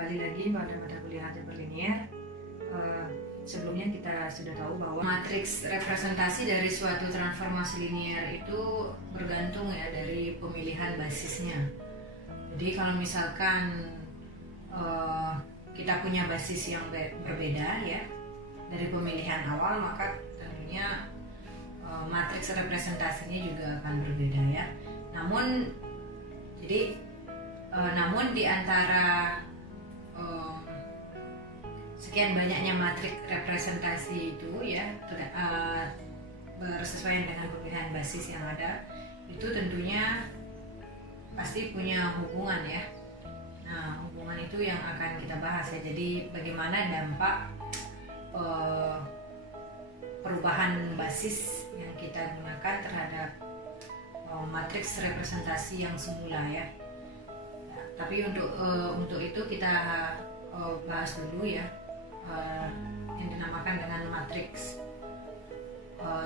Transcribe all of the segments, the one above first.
kembali lagi pada mata kuliah aljabar linier. Sebelumnya kita sudah tahu bahwa matriks representasi dari suatu transformasi linier itu bergantung ya dari pemilihan basisnya. Jadi kalau misalkan kita punya basis yang berbeda ya dari pemilihan awal, maka tentunya matriks representasinya juga akan berbeda ya. Namun di antara sekian banyaknya matriks representasi itu ya bersesuaian dengan pemilihan basis yang ada, itu tentunya pasti punya hubungan ya. Nah, hubungan itu yang akan kita bahas ya. Jadi bagaimana dampak perubahan basis yang kita gunakan terhadap matriks representasi yang semula ya. Tapi untuk itu kita bahas dulu ya yang dinamakan dengan matriks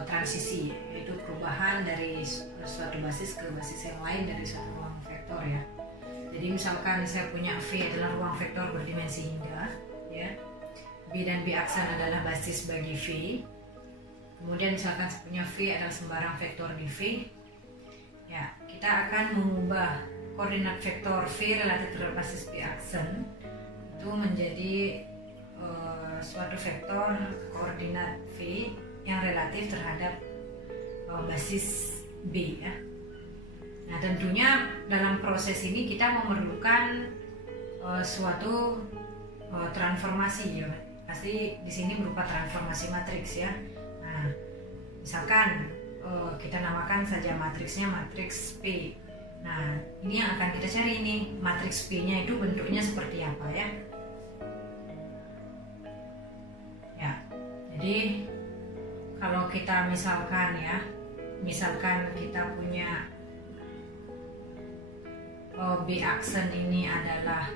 transisi, yaitu perubahan dari suatu basis ke basis yang lain dari suatu ruang vektor ya. Jadi misalkan saya punya V adalah ruang vektor berdimensi hingga ya, B dan B aksen adalah basis bagi V. Kemudian misalkan saya punya V adalah sembarang vektor di V ya, kita akan mengubah koordinat vektor V relatif terhadap basis B aksen itu menjadi suatu vektor koordinat V yang relatif terhadap basis B ya. Nah, tentunya dalam proses ini kita memerlukan suatu transformasi ya. Pasti di sini berupa transformasi matriks ya. Nah, misalkan kita namakan saja matriksnya matriks P. Nah, ini yang akan kita cari nih, matriks P-nya itu bentuknya seperti apa ya. Ya, jadi kalau kita misalkan kita punya B aksen ini adalah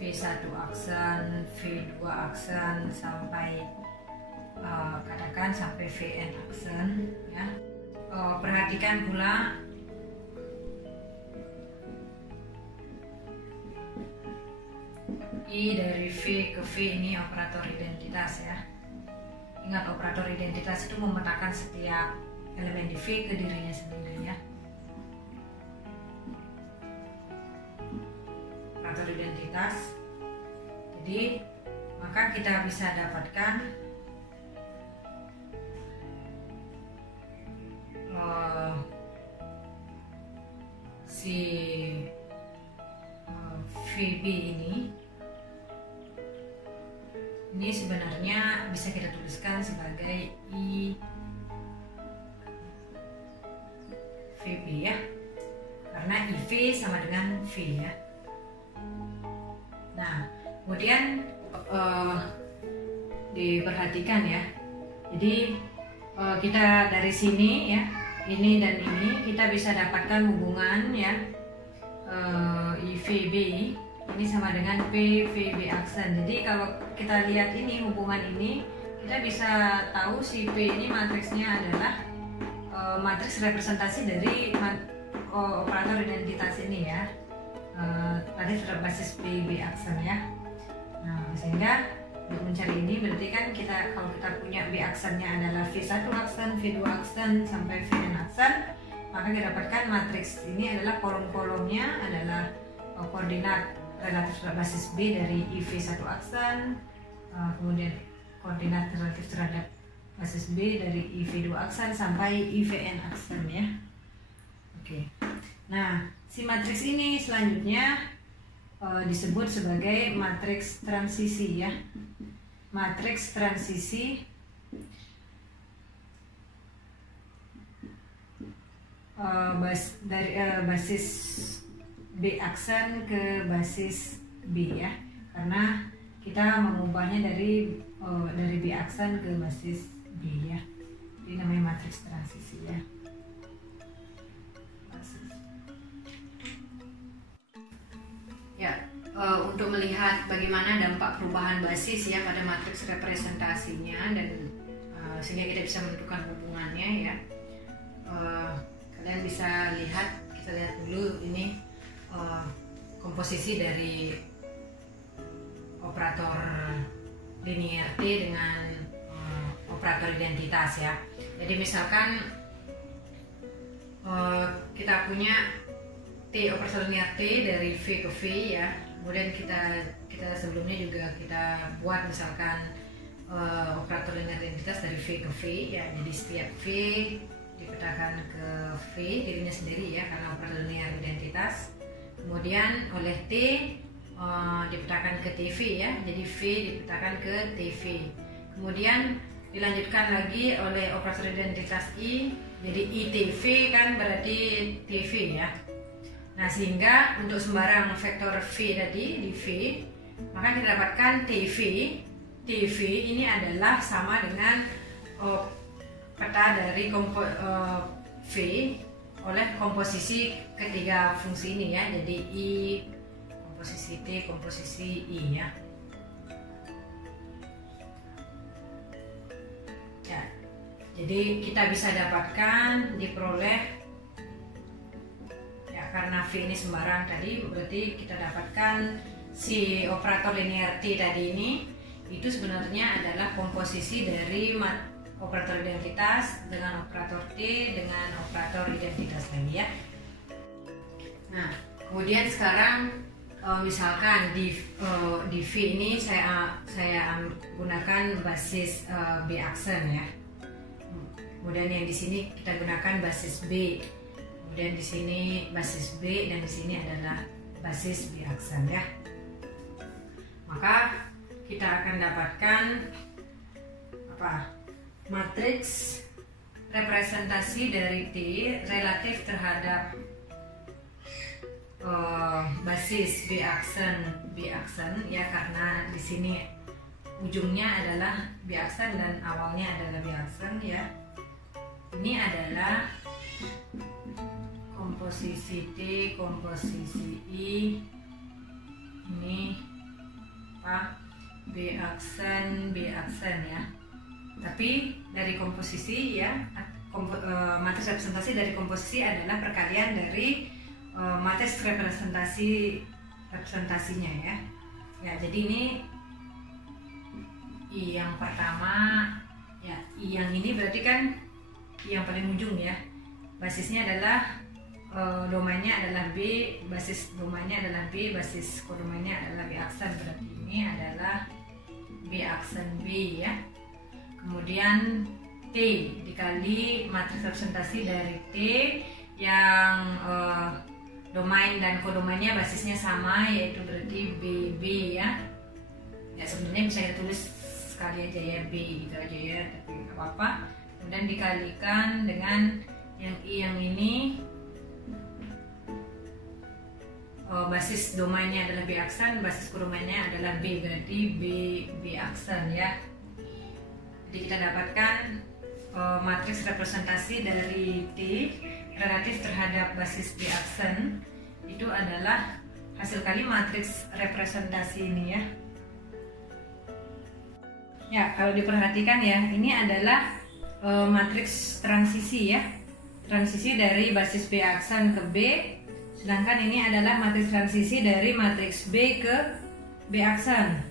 V1 aksen, V2 aksen sampai katakan sampai Vn aksen ya. Perhatikan pula I dari V ke V ini operator identitas ya. Ingat, operator identitas itu memetakan setiap elemen di V ke dirinya sendiri ya. Operator identitas. Jadi maka kita bisa dapatkan si VB ini sebenarnya bisa kita tuliskan sebagai I VB ya, karena IV sama dengan V ya. Nah, kemudian diperhatikan ya. Jadi kita dari sini ya, ini dan ini kita bisa dapatkan hubungan ya, IVB ini sama dengan PVB aksen. Jadi kalau kita lihat ini hubungan ini, kita bisa tahu si P ini matriksnya adalah matriks representasi dari operator identitas ini ya, tadi terbasis PB aksen ya. Nah, sehingga untuk mencari ini berarti kan kalau kita punya B aksennya adalah V1 aksen, V2 aksen sampai Vn aksen, maka kita dapatkan matriks ini adalah kolom-kolomnya adalah koordinat relatif terhadap basis B dari IV1 aksen, kemudian koordinat relatif terhadap basis B dari IV2 aksen sampai IVN aksen ya. Oke. Nah, si matriks ini selanjutnya disebut sebagai matriks transisi ya. Matriks transisi dari basis B aksen ke basis B ya, karena kita mengubahnya dari B aksen ke basis B ya. Ini namanya matriks transisi ya. Untuk melihat bagaimana dampak perubahan basis ya pada matriks representasinya dan sehingga kita bisa menentukan hubungannya ya. Kalian bisa lihat, kita lihat dulu ini komposisi dari operator linear T dengan operator identitas ya. Jadi misalkan kita punya T operator linear T dari V ke V ya. Kemudian kita sebelumnya juga kita buat misalkan operator linear identitas dari V ke V ya. Jadi setiap V dipetakan ke V dirinya sendiri ya karena operator linear identitas. Kemudian oleh T dipetakan ke TV ya. Jadi V dipetakan ke TV. Kemudian dilanjutkan lagi oleh operator identitas I. Jadi ITV kan berarti TV ya. Nah, sehingga untuk sembarang vektor V tadi di V, maka kita dapatkan TV. TV ini adalah sama dengan peta dari V oleh komposisi ketiga fungsi ini ya. Jadi I, komposisi T, komposisi I ya. Ya. Jadi kita bisa dapatkan diperoleh ya, karena V ini sembarang tadi, berarti kita dapatkan si operator linear T tadi ini itu sebenarnya adalah komposisi dari operator identitas dengan operator T dengan operator identitas lagi ya. Nah, kemudian sekarang misalkan di V ini saya gunakan basis B aksen ya. Kemudian yang di sini kita gunakan basis B. Kemudian di sini basis B dan di sini adalah basis B aksen ya. Maka kita akan dapatkan apa? Matriks representasi dari T relatif terhadap basis B aksen ya, karena di sini ujungnya adalah B aksen dan awalnya adalah B aksen ya. Ini adalah komposisi T, komposisi I, ini apa? B aksen ya. Tapi dari komposisi ya, matriks representasi dari komposisi adalah perkalian dari matriks representasinya ya. Ya, jadi ini I yang pertama ya, I yang ini berarti kan I yang paling ujung ya. Basisnya adalah domainnya adalah B, basis domainnya adalah B, basis kodomainnya adalah B aksen. Berarti ini adalah B aksen B ya. Kemudian T dikali matriks representasi dari T yang domain dan kodomainnya basisnya sama, yaitu berarti BB ya. Ya sebenarnya bisa kita tulis sekali aja ya, B gitu aja ya, tapi nggak apa-apa. Kemudian dikalikan dengan yang I yang ini, basis domainnya adalah B aksen, basis kodomainnya adalah B, berarti B aksen ya. Jadi kita dapatkan matriks representasi dari T relatif terhadap basis B aksen itu adalah hasil kali matriks representasi ini ya. Ya, kalau diperhatikan ya, ini adalah matriks transisi ya. Transisi dari basis B aksen ke B, sedangkan ini adalah matriks transisi dari matriks B ke B aksen.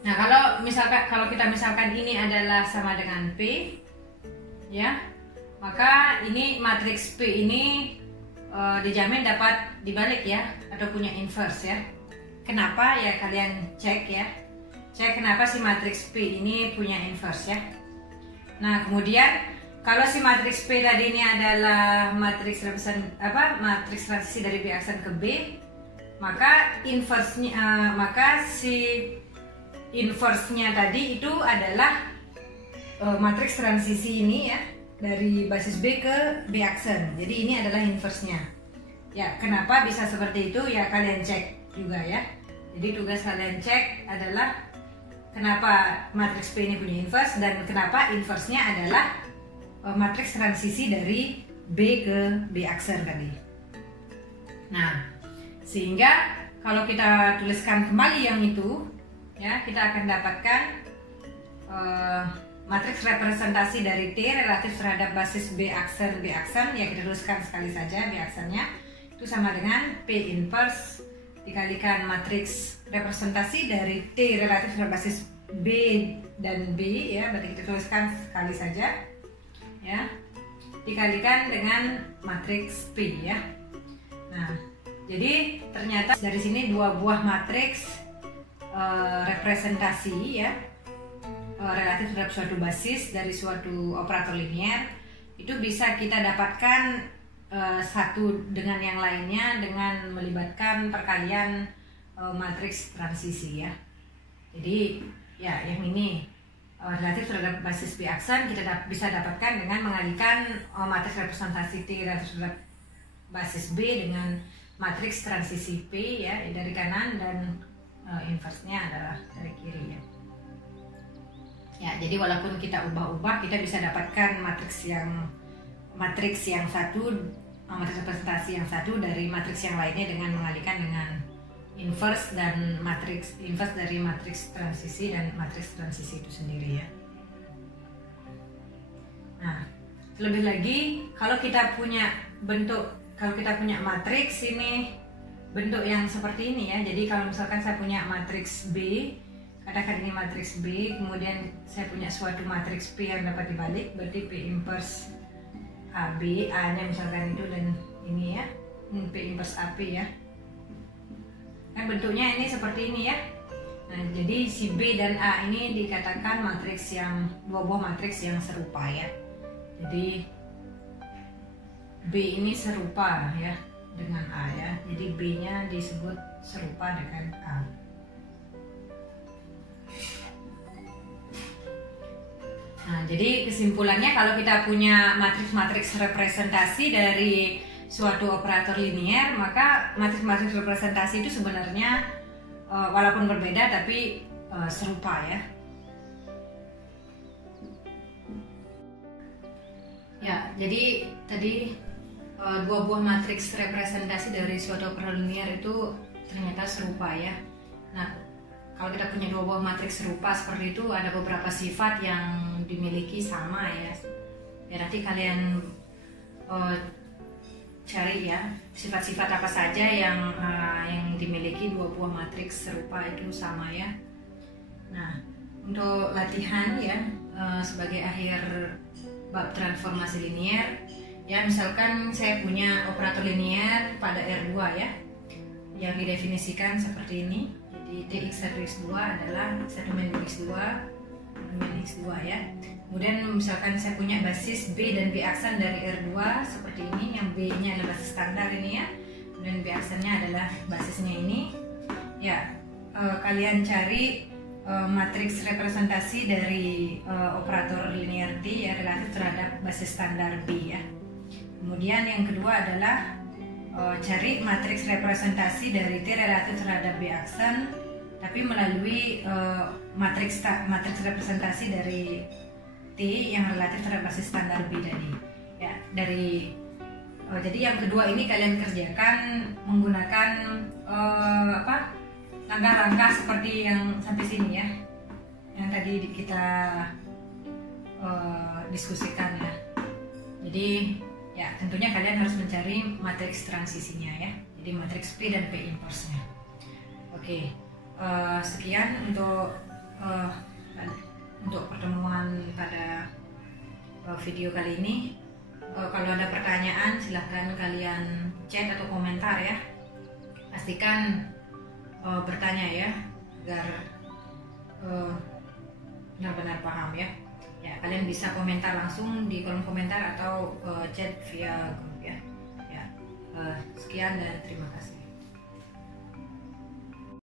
Nah, kalau kita misalkan ini adalah sama dengan P ya, maka ini matriks P ini dijamin dapat dibalik ya, atau punya inverse ya. Kenapa ya, kalian cek ya. Cek kenapa si matriks P ini punya inverse ya. Nah, kemudian kalau si matriks P tadi ini adalah matriks matriks transisi dari B aksen ke B, maka inverse-nya si inverse-nya tadi itu adalah matriks transisi ini ya, dari basis B ke B aksen. Jadi ini adalah inverse-nya. Ya, kenapa bisa seperti itu ya, kalian cek juga ya. Jadi tugas kalian cek adalah kenapa matriks P ini punya inverse dan kenapa inverse-nya adalah matriks transisi dari B ke B aksen tadi. Nah, sehingga kalau kita tuliskan kembali yang itu ya, kita akan dapatkan matriks representasi dari T relatif terhadap basis B aksen ya, kita tuliskan sekali saja B aksennya itu sama dengan P inverse dikalikan matriks representasi dari T relatif terhadap basis B dan B ya, berarti kita tuliskan sekali saja ya, dikalikan dengan matriks P ya. Nah, jadi ternyata dari sini dua buah matriks representasi ya, relatif terhadap suatu basis dari suatu operator linear itu bisa kita dapatkan satu dengan yang lainnya dengan melibatkan perkalian matriks transisi ya. Jadi ya yang ini relatif terhadap basis B aksen kita bisa dapatkan dengan mengalikan matriks representasi T relatif terhadap basis B dengan matriks transisi P ya, dari kanan, dan inverse-nya adalah dari kiri ya. Ya, jadi walaupun kita ubah-ubah kita bisa dapatkan matriks yang satu, matriks representasi yang satu dari matriks yang lainnya dengan mengalikan dengan inverse dan matriks inverse dari matriks transisi dan matriks transisi itu sendiri ya. Nah, lebih lagi kalau kita punya matriks ini bentuk yang seperti ini ya. Jadi kalau misalkan saya punya matriks B, katakan ini matriks B, kemudian saya punya suatu matriks P yang dapat dibalik, berarti P inverse AB, A-nya misalkan itu, dan ini ya, P inverse AP ya. Nah, bentuknya ini seperti ini ya. Nah, jadi si B dan A ini dikatakan matriks yang dua buah matriks yang serupa ya. Jadi B ini serupa ya dengan A ya. Jadi B-nya disebut serupa dengan A. Nah, jadi kesimpulannya kalau kita punya matriks-matriks representasi dari suatu operator linear, maka matriks-matriks representasi itu sebenarnya walaupun berbeda tapi serupa ya. Ya, jadi tadi dua buah matriks representasi dari suatu operator linear itu ternyata serupa ya. Nah, kalau kita punya dua buah matriks serupa seperti itu, ada beberapa sifat yang dimiliki sama ya. Ya, nanti kalian cari ya sifat-sifat apa saja yang dimiliki dua buah matriks serupa itu sama ya. Nah, untuk latihan ya sebagai akhir bab transformasi linear ya, misalkan saya punya operator linear pada R2 ya, yang didefinisikan seperti ini. Jadi Dx1 X2 adalah 1 min X2 min X2 ya. Kemudian misalkan saya punya basis B dan B aksen dari R2 seperti ini, yang B-nya adalah basis standar ini ya, dan B aksennya adalah basisnya ini ya. Kalian cari matriks representasi dari operator linear D ya, relatif terhadap basis standar B ya. Kemudian yang kedua adalah cari matriks representasi dari T relatif terhadap B aksen, tapi melalui matriks representasi dari T yang relatif terhadap basis standar B tadi ya. Jadi yang kedua ini kalian kerjakan menggunakan langkah-langkah seperti yang sampai sini ya, yang tadi kita diskusikan ya. Jadi ya tentunya kalian harus mencari matriks transisinya ya, jadi matriks P dan P inverse-nya. Oke, sekian untuk pertemuan pada video kali ini. Kalau ada pertanyaan silahkan kalian chat atau komentar ya. Pastikan bertanya ya, agar benar-benar paham ya. Ya, kalian bisa komentar langsung di kolom komentar atau chat via grup ya. Ya, sekian dan terima kasih.